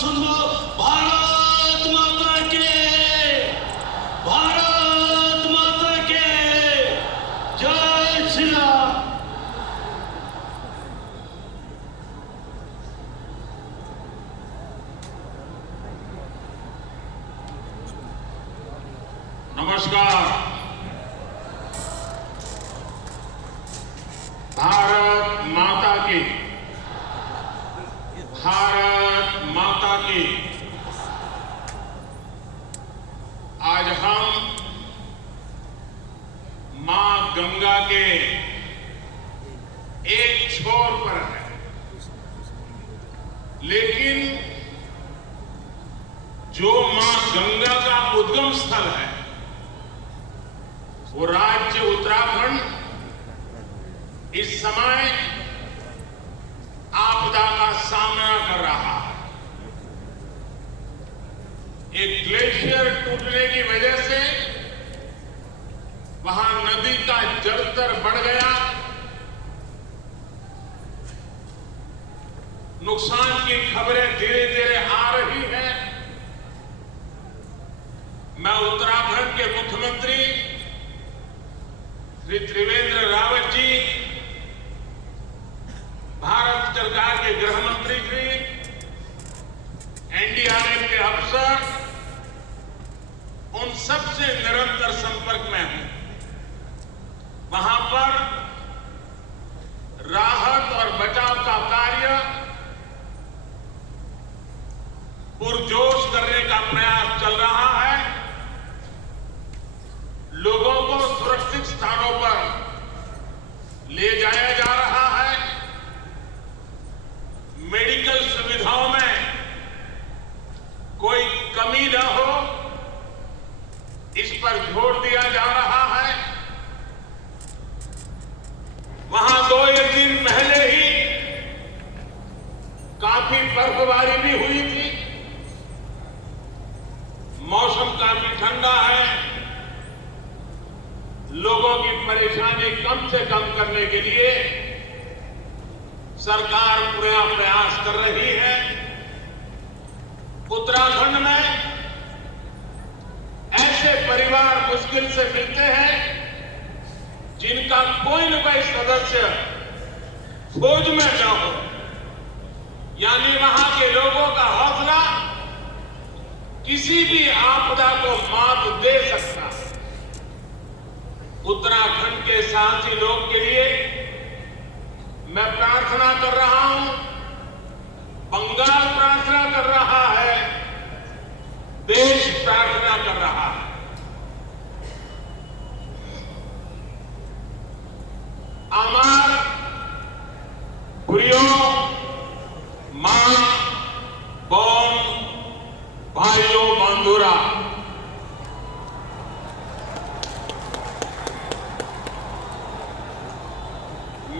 শুধু भारत माता के, भारत माता के जय श्री राम। नमस्कार। भारत माता की, भारत माता की। आज हम मां गंगा के एक छोर पर हैं, लेकिन जो मां गंगा का उद्गम स्थल है वो राज्य उत्तराखंड इस समय आपदा का सामना कर रहा है। एक ग्लेशियर टूटने की वजह से वहां नदी का जलस्तर बढ़ गया, नुकसान की खबरें धीरे धीरे आ रही हैं। मैं उत्तराखंड के मुख्यमंत्री श्री त्रिवेंद्र रावत जी, भारत सरकार के गृह मंत्री श्री, एनडीआरएफ के अफसर, उन सबसे निरंतर संपर्क में हूं। वहां पर राहत और बचाव का कार्य पुरजोश करने का प्रयास चल रहा है। लोगों को सुरक्षित स्थानों पर ले जाया जा रहा है। मेडिकल सुविधाओं में कोई कमी न हो, इस पर जोर दिया जा रहा है। वहां 2-1 दिन पहले ही काफी बर्फबारी भी हुई थी। मौसम काफी ठंडा है। लोगों की परेशानी कम से कम करने के लिए सरकार पूरा प्रयास कर रही है। उत्तराखंड में ऐसे परिवार मुश्किल से मिलते हैं जिनका कोई न कोई सदस्य फौज में न हो, यानी वहां के लोगों का हौसला किसी भी आपदा को मात दे सकता है। उत्तराखंड के साहसी लोग के लिए मैं प्रार्थना कर रहा हूं, बंगाल प्रार्थना कर रहा है, देश प्रार्थना कर रहा है। আমার প্রিয় মা, বোন, ভাই ও বন্ধুরা,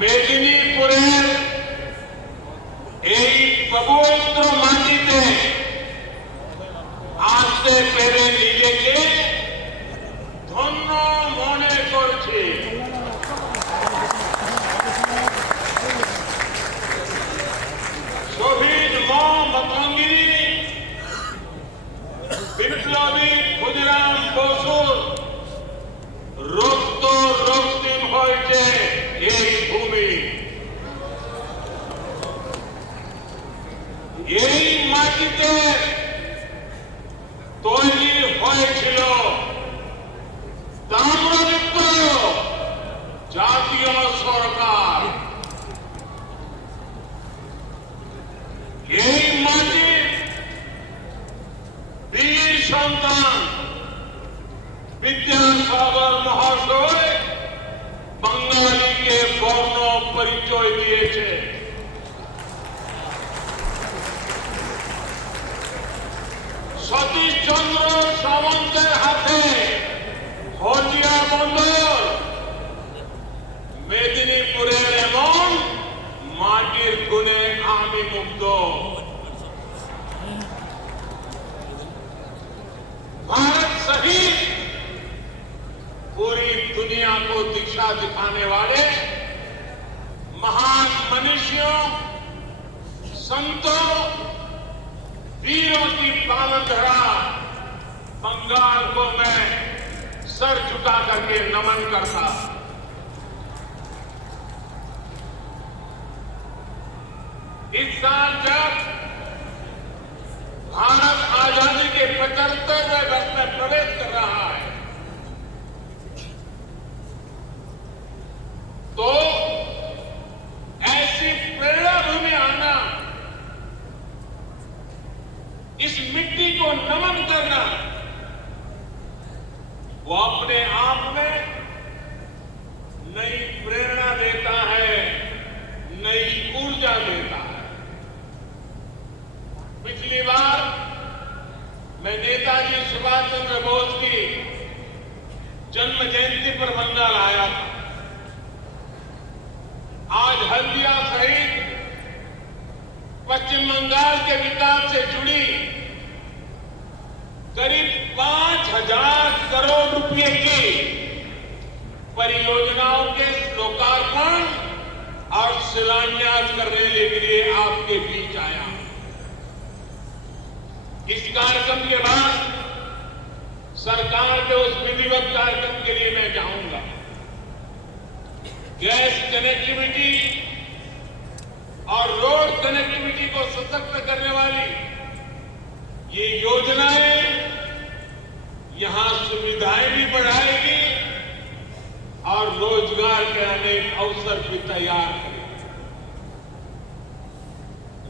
মেদিনীপুরের এই পবিত্র মাটিতে আসতে পেরে নিজেকে ধন্য মনে করছি। শহীদ মতঙ্গিনী, বিপ্লবী ক্ষুদিরাম বসুর রক্ত রক্তিম হয়েছে এই ভূমি। এই মাটিতে তৈরি হয়েছিল তাম্রলিপ্ত জাতীয় সরকার। এই মাটি বীর সন্তান বিদ্যাসাগর মহাশয় বাঙালিকে বর্ণ পরিচয় দিয়েছে। সতীশচন্দ্র সামন্তের হাতে হলদিয়া বন্দর মেদিনীপুরের এমন মাটির গুণে আমি মুগ্ধ। भारत सहित पूरी दुनिया को दिशा दिखाने वाले महान मनुष्यों, संतों, वीरों की पावनधरा बंगाल को मैं सर झुका करके नमन करता। इस साल जब भारत आजादी के 75वें वर्ष में प्रवेश कर रहा है, तो ऐसी प्रेरणा भूमि आना, इस मिट्टी को नमन करना, वो अपने आप में नई प्रेरणा देता है, नई ऊर्जा देता है। पिछली बार मैं नेताजी सुभाष चंद्र बोस की जन्म जयंती पर बंगाल आया था। आज हल्दिया सहित पश्चिम बंगाल के विकास से जुड़ी करीब 5,000 करोड़ रुपए की परियोजनाओं के लोकार्पण और शिलान्यास करने के लिए आपके बीच आया। इस कार्यक्रम के बाद सरकार के उस विधिवत कार्यक्रम के लिए मैं जाऊंगा। गैस कनेक्टिविटी और रोड कनेक्टिविटी को सशक्त करने वाली ये योजनाएं यहां सुविधाएं भी बढ़ाएगी और रोजगार के अनेक अवसर भी तैयार करेगी।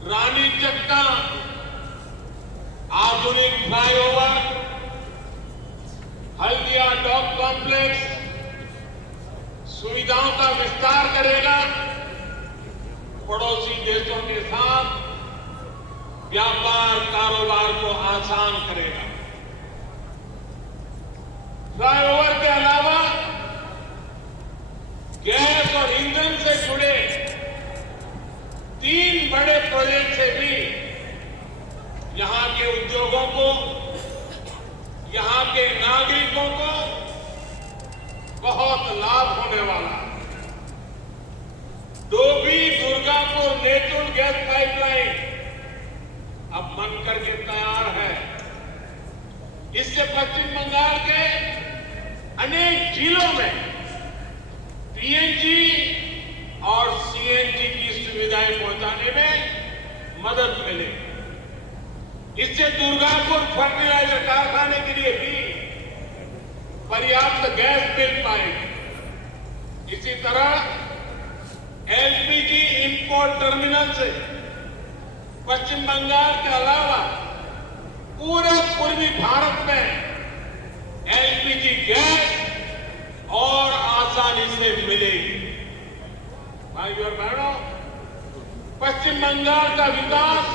रानी चक्का आधुनिक फ्लाईओवर, हल्दिया डॉक कॉम्प्लेक्स सुविधाओं का विस्तार करेगा, पड़ोसी देशों के साथ व्यापार कारोबार को आसान करेगा। फ्लाईओवर के अलावा गैस और ईंधन से जुड़े 3 बड़े प्रोजेक्ट से भी यहां के उद्योगों को, यहां के नागरिकों को बहुत लाभ होने वाला है। डोभी दुर्गापुर नेतुल गैस पाइपलाइन अब बनकर के तैयार है। इससे पश्चिम बंगाल के अनेक जिलों में पीएनजी और सीएनजी की सुविधाएं पहुंचाने में मदद मिलेगी। इससे दुर्गापुर फर्टिलाइजर कारखाने के लिए भी पर्याप्त गैस मिल पाएगी। इसी तरह एलपीजी इंपोर्ट टर्मिनल से पश्चिम बंगाल के अलावा पूरे पूर्वी भारत में एलपीजी गैस और आसानी से मिलेगी। भाइयों और बहनों, पश्चिम बंगाल का विकास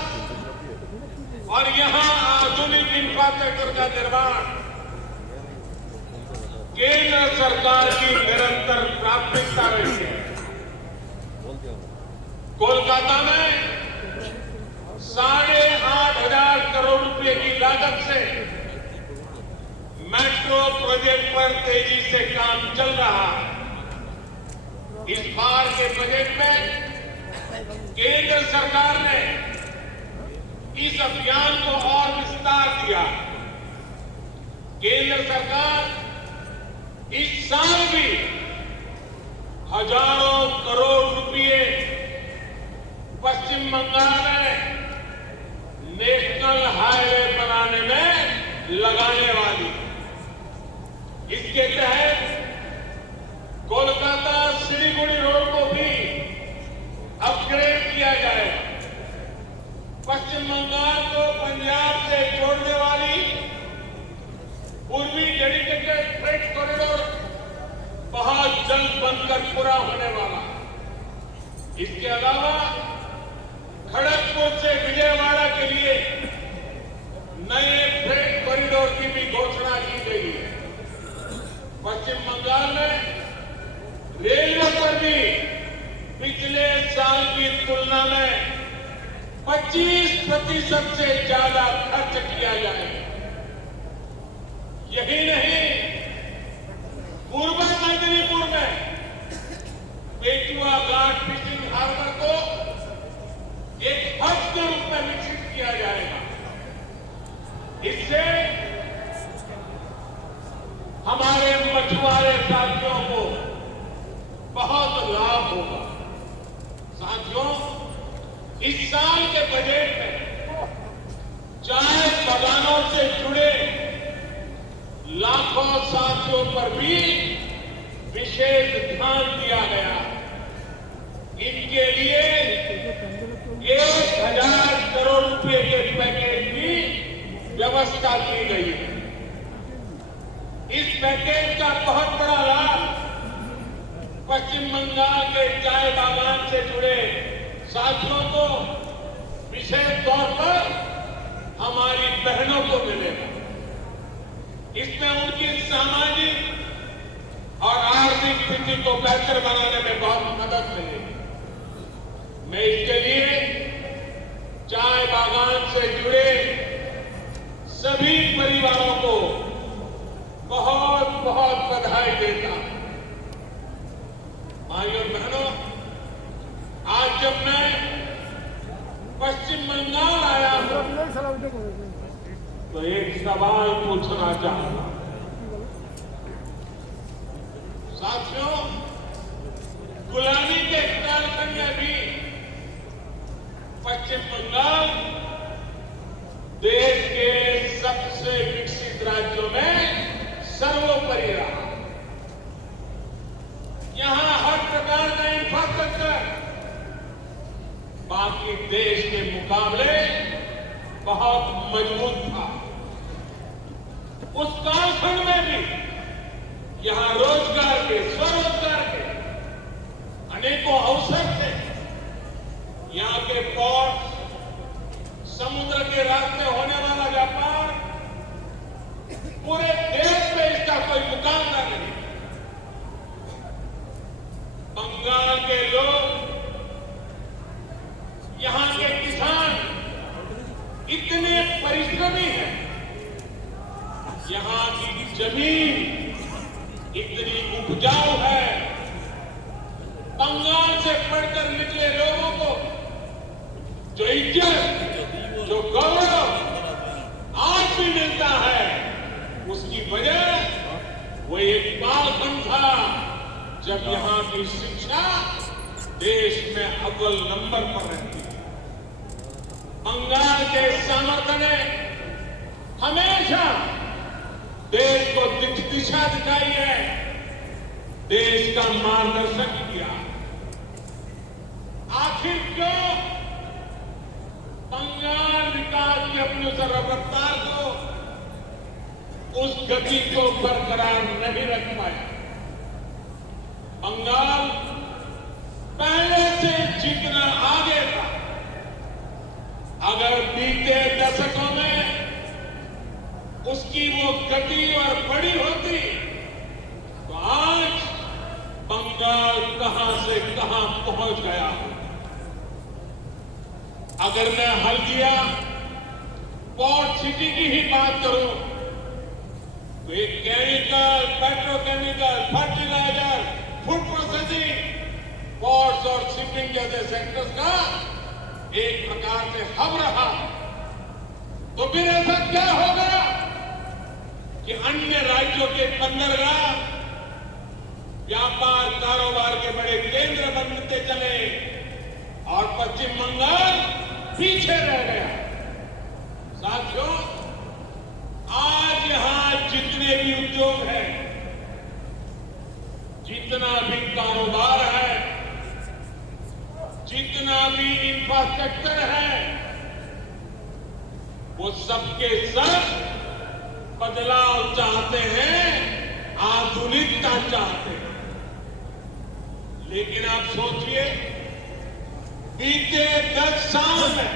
और यहां आधुनिक इंफ्रास्ट्रक्चर का निर्माण केंद्र सरकार की निरंतर प्राथमिकता रही है। कोलकाता में 8,500 करोड़ रुपए की लागत से मेट्रो प्रोजेक्ट पर तेजी से काम चल रहा है। इस बार के बजट में केंद्र सरकार ने इस अभियान को और विस्तार दिया। केंद्र सरकार इस साल भी हजारों करोड़ रुपए पश्चिम बंगाल में नेशनल हाईवे बनाने में लगाने वाली। इसके तहत कोलकाता सिलीगुड़ी रोड को भी अपग्रेड किया जाएगा। पश्चिम बंगाल को पंजाब से जोड़ने वाली पूर्वी डेडिकेटेड फ्रेट कॉरिडोर बहुत जल्द बनकर पूरा होने वाला। इसके अलावा खड़गपुर से विजयवाड़ा के लिए नए फ्रेट कॉरिडोर की भी घोषणा की गई है। पश्चिम बंगाल में रेलवे पर भी पिछले साल की तुलना में 25% से ज्यादा खर्च किया जाएगा। यही नहीं, पूर्व मेदिनीपुर में बेतुआ घाट फिशिंग हार्बर को एक हब के रूप में विकसित किया जाएगा। इससे हमारे मछुआरे साथियों को बहुत लाभ होगा। साथियों, इस साल के बजट में चाय बागानों से जुड़े लाखों साथियों पर भी विशेष ध्यान दिया गया। इनके लिए 1,000 करोड़ रुपए के पैकेज की व्यवस्था की गई है। इस पैकेज का बहुत बड़ा लाभ पश्चिम बंगाल के चाय बागान से जुड़े साथियों को, विशेष तौर पर हमारी बहनों को मिलेगा। इसमें उनकी सामाजिक और आर्थिक स्थिति को बेहतर बनाने में बहुत मदद मिलेगी। मैं इसके लिए चाय बागान से जुड़े सभी परिवारों को बहुत बहुत बधाई देता हूं। भाइयों बहनों, आज जब मैं पश्चिम बंगाल आया हूं तो एक सवाल पूछना चाहूंगा। साथियों, गुलामी के कालखंड में भी पश्चिम बंगाल देश के सबसे विकसित राज्यों में सर्वोपरि रहा। यहां हर प्रकार का इंफ्रास्ट्रक्चर बाकी देश के मुकाबले बहुत मजबूत था। उस कालखंड में भी यहां रोजगार के, स्वरोजगार के अनेकों अवसर थे। यहां के पोर्ट, समुद्र के रास्ते होने वाला व्यापार, पूरे देश में इसका कोई मुकाबला नहीं। बंगाल के लोग, यहां के किसान इतने परिश्रमी हैं, यहां की जमीन इतनी उपजाऊ है। बंगाल से पढ़कर निकले लोगों को जो इज्जत, जो गौरव आज भी मिलता है, उसकी वजह वो एक कालखंड था जब यहां की शिक्षा देश में अव्वल नंबर पर रहती है। बंगाल के सामर्थ्य ने हमेशा देश को दिशा दिखाई है, देश का मार्गदर्शन किया। आखिर क्यों बंगाल विकास की अपनी उस रफ्तार को, उस गति को बरकरार नहीं रख पाया? बंगाल पहले से जितना आगे था, अगर बीते दशकों में उसकी वो गति और बड़ी होती तो आज बंगाल कहां से कहां पहुंच गया। अगर मैं हल्दिया पोर्ट सिटी की ही बात करूं तो एक chemical, petrochemical, fertilizer, food processing, ports और शिपिंग जैसे सेक्टर्स का एक प्रकार से हब रहा। तो फिर ऐसा क्या होगा कि अन्य राज्यों के बंदरगाह, व्यापार कारोबार के बड़े केंद्र बनते चले और पश्चिम बंगाल पीछे रह गया? साथियों, आज यहां जितने भी उद्योग हैं, जितना भी कारोबार है, जितना भी इंफ्रास्ट्रक्चर है, वो सबके सब बदलाव चाहते हैं, आधुनिकता चाहते हैं। लेकिन आप सोचिए, बीते 10 साल में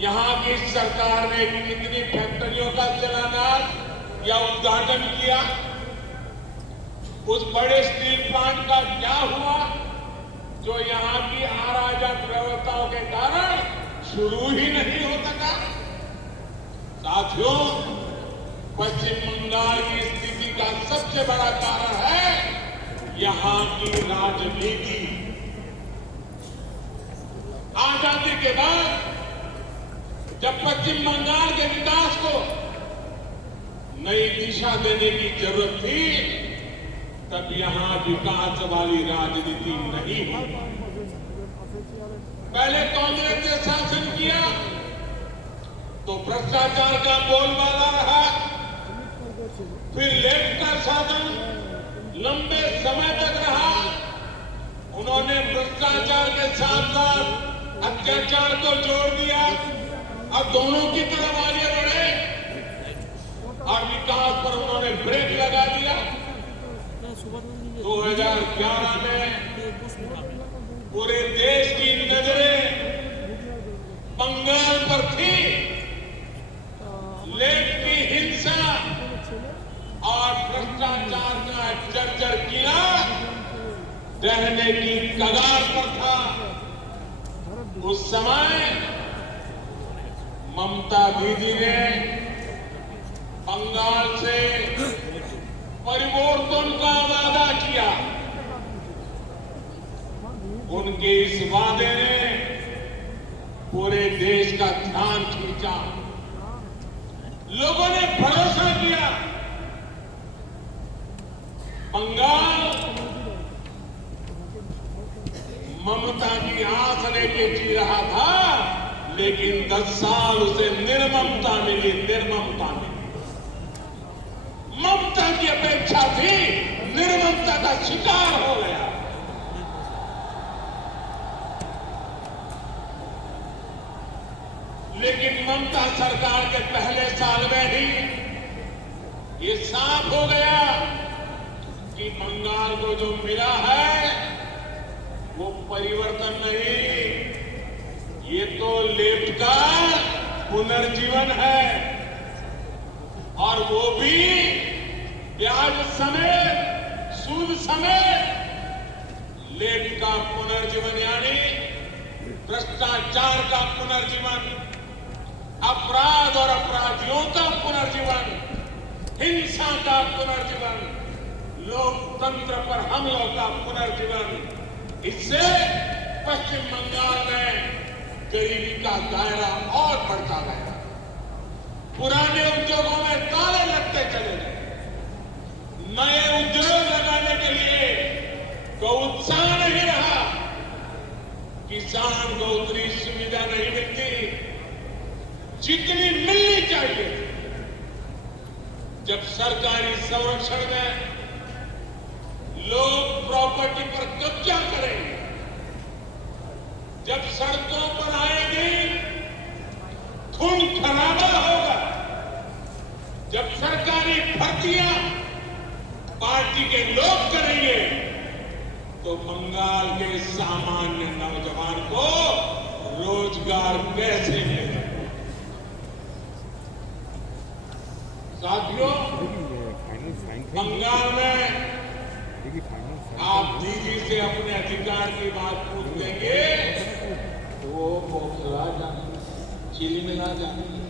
यहां की सरकार ने कितनी फैक्ट्रियों का शिलान्यास या उद्घाटन किया? उस बड़े स्टील प्लांट का क्या हुआ जो यहां की अराजक व्यवस्थाओं के कारण शुरू ही नहीं हो सका? साथियों, पश्चिम बंगाल की स्थिति का सबसे बड़ा कारण है यहां की राजनीति। आजादी के बाद जब पश्चिम बंगाल के विकास को नई दिशा देने की जरूरत थी, तब यहां विकास वाली राजनीति नहीं हुई। पहले कांग्रेस ने शासन किया तो भ्रष्टाचार का बोलबाला रहा, फिर लेफ्ट का शासन लंबे समय तक रहा। उन्होंने भ्रष्टाचार के साथ साथ अत्याचार को जोड़ दिया और दोनों की तरफ आगे बढ़े और विकास पर उन्होंने ब्रेक लगा दिया। 2011 में पूरे देश की नजरें बंगाल पर थी। लेफ्ट की हिंसा और भ्रष्टाचार का जर्जर किला रहने की कगार पर था। उस समय ममता दीदी ने बंगाल से परिवर्तन का वादा किया। उनके इस वादे ने पूरे देश का ध्यान खींचा। लोगों ने भरोसा किया। बंगाल ममता की आस लेके जी रहा था, लेकिन 10 साल उसे निर्ममता मिली। ममता की अपेक्षा थी, निर्ममता का शिकार हो गया। लेकिन ममता सरकार के पहले साल में ही ये साफ हो गया कि बंगाल को जो मिला है वो परिवर्तन नहीं, ये तो लेफ्ट का पुनर्जीवन है, और वो भी ब्याज समेत, सूद समेत। लेफ्ट का पुनर्जीवन यानी भ्रष्टाचार का पुनर्जीवन, अपराध और अपराधियों का पुनर्जीवन, हिंसा का पुनर्जीवन, लोकतंत्र पर हमलों का पुनर्जीवन। इससे पश्चिम बंगाल में गरीबी का दायरा और बढ़ता गया। पुराने उद्योगों में ताले लगते चले गए। नए उद्योग लगाने के लिए कोई उत्साह नहीं रहा। किसान को उतनी सुविधा नहीं मिलती जितनी मिलनी चाहिए। जब सरकारी संरक्षण में लोग प्रॉपर्टी पर कब्जा करेंगे, जब सड़कों पर आएगी खून खराबा होगा, जब सरकारी भर्तियां पार्टी के लोग करेंगे, तो बंगाल के सामान्य नौजवान को रोजगार कैसे मिलेगा? साथियों, बंगाल में आप दीदी से अपने अधिकार की बात पूछ देंगे तो वो बौखला जाएंगे, चिलमिला जाएंगे।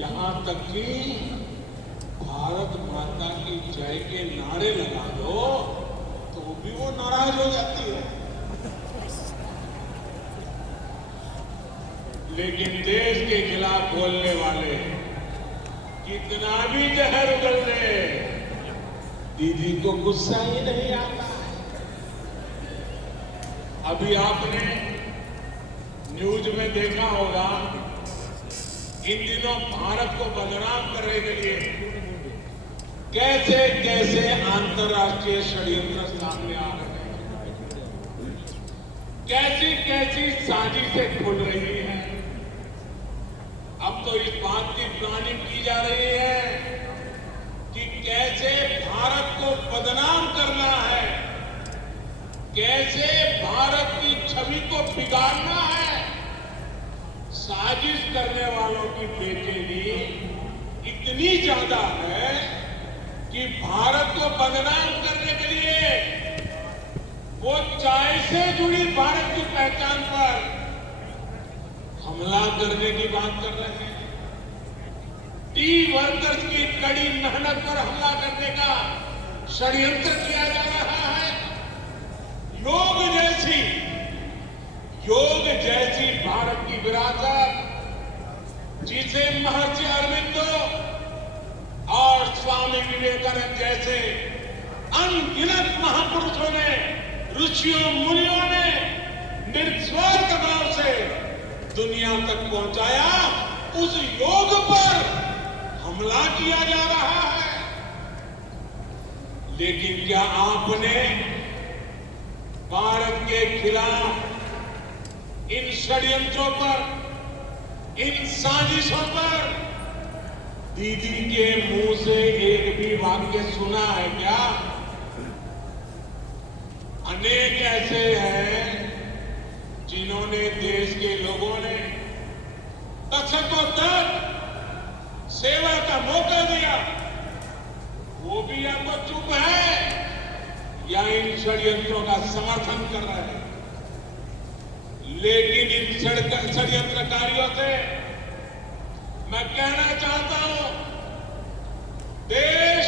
यहां तक कि भारत माता की जय के नारे लगा दो तो भी वो नाराज हो जाती है। लेकिन देश के खिलाफ बोलने वाले कितना भी जहर उगल दे, दीदी को गुस्सा ही नहीं आता। अभी आपने न्यूज में देखा होगा, इन दिनों भारत को बदनाम करने के लिए कैसे कैसे अंतर्राष्ट्रीय षड्यंत्र सामने आ रहे हैं, कैसी कैसी साजिशें खुल रही हैं। अब तो इस बात की प्लानिंग की जा रही है कि कैसे भारत को बदनाम करना है, कैसे भारत की छवि को बिगाड़ना है। साजिश करने वालों की बेचैनी इतनी ज्यादा है कि भारत को बदनाम करने के लिए वो चाय से जुड़ी भारत की पहचान पर हमला करने की बात कर रहे हैं। टी वर्कर्स की कड़ी मेहनत पर हमला करने का षड्यंत्र किया जा रहा है। योग जैसी भारत की विरासत जिसे महर्षि अरविंदो और स्वामी विवेकानंद जैसे अनगिनत महापुरुषों ने, ऋषियों मुनियों ने निस्वार्थ भाव से दुनिया तक पहुंचाया, उस योग पर हमला किया जा रहा है। लेकिन क्या आपने भारत के खिलाफ इन षड्यंत्रों पर, इन साजिशों पर दीदी के मुंह से एक भी वाक्य सुना है क्या? अनेक ऐसे हैं जिन्होंने, देश के लोगों ने दशकों तक सेवा का मौका दिया, वो भी आपको चुप है या इन षड्यंत्रों का समर्थन कर रहे हैं। लेकिन इन षड्यंत्रकारियों से मैं कहना चाहता हूं, देश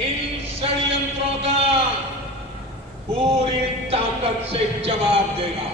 इन षड्यंत्रों का पूरी ताकत से जवाब देगा।